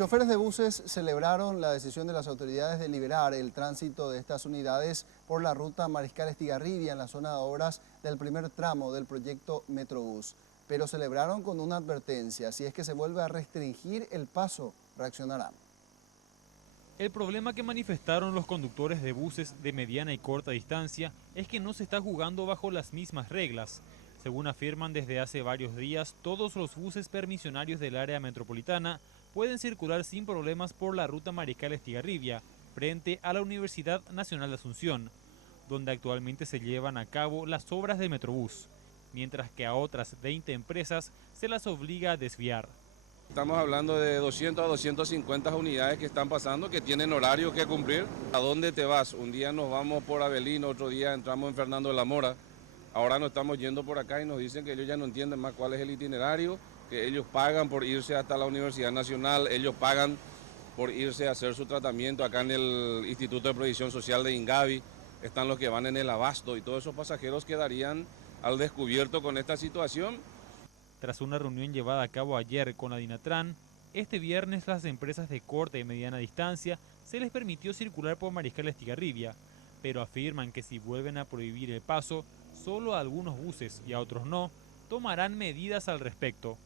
Choferes de buses celebraron la decisión de las autoridades de liberar el tránsito de estas unidades por la ruta Mariscal Estigarribia en la zona de obras del primer tramo del proyecto Metrobús. Pero celebraron con una advertencia: si es que se vuelve a restringir el paso, reaccionarán. El problema que manifestaron los conductores de buses de mediana y corta distancia es que no se está jugando bajo las mismas reglas. Según afirman desde hace varios días, todos los buses permisionarios del área metropolitana pueden circular sin problemas por la ruta Mariscal Estigarribia, frente a la Universidad Nacional de Asunción, donde actualmente se llevan a cabo las obras del Metrobús, mientras que a otras 20 empresas se las obliga a desviar. Estamos hablando de 200 a 250 unidades que están pasando, que tienen horario que cumplir. ¿A dónde te vas? Un día nos vamos por Avelino, otro día entramos en Fernando de la Mora. Ahora nos estamos yendo por acá y nos dicen que ellos ya no entienden más cuál es el itinerario, que ellos pagan por irse hasta la Universidad Nacional, ellos pagan por irse a hacer su tratamiento acá en el Instituto de Previsión Social de Ingavi. Están los que van en el Abasto y todos esos pasajeros quedarían al descubierto con esta situación. Tras una reunión llevada a cabo ayer con la Dinatran, este viernes las empresas de corta y mediana distancia se les permitió circular por Mariscal Estigarribia, pero afirman que si vuelven a prohibir el paso, solo a algunos buses y a otros no, tomarán medidas al respecto.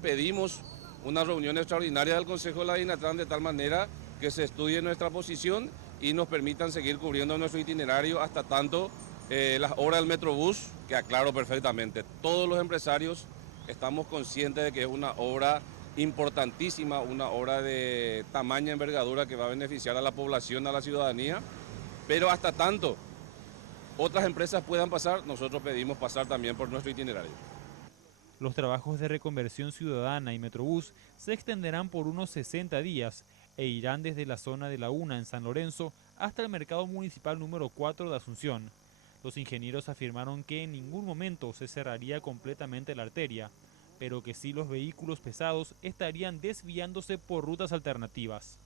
Pedimos una reunión extraordinaria del Consejo de la Dinatran de tal manera que se estudie nuestra posición y nos permitan seguir cubriendo nuestro itinerario hasta tanto las obras del Metrobús, que aclaro perfectamente, todos los empresarios estamos conscientes de que es una obra importantísima, una obra de tamaña envergadura que va a beneficiar a la población, a la ciudadanía, pero hasta tanto otras empresas puedan pasar, nosotros pedimos pasar también por nuestro itinerario. Los trabajos de reconversión ciudadana y Metrobús se extenderán por unos 60 días e irán desde la zona de La Una en San Lorenzo hasta el mercado municipal número 4 de Asunción. Los ingenieros afirmaron que en ningún momento se cerraría completamente la arteria, pero que sí los vehículos pesados estarían desviándose por rutas alternativas.